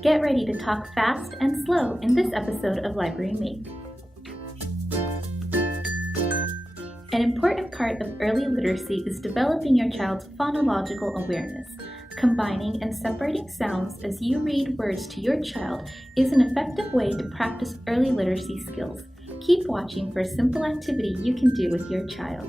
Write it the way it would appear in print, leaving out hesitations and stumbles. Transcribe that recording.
Get ready to talk fast and slow in this episode of Library Make. An important part of early literacy is developing your child's phonological awareness. Combining and separating sounds as you read words to your child is an effective way to practice early literacy skills. Keep watching for a simple activity you can do with your child.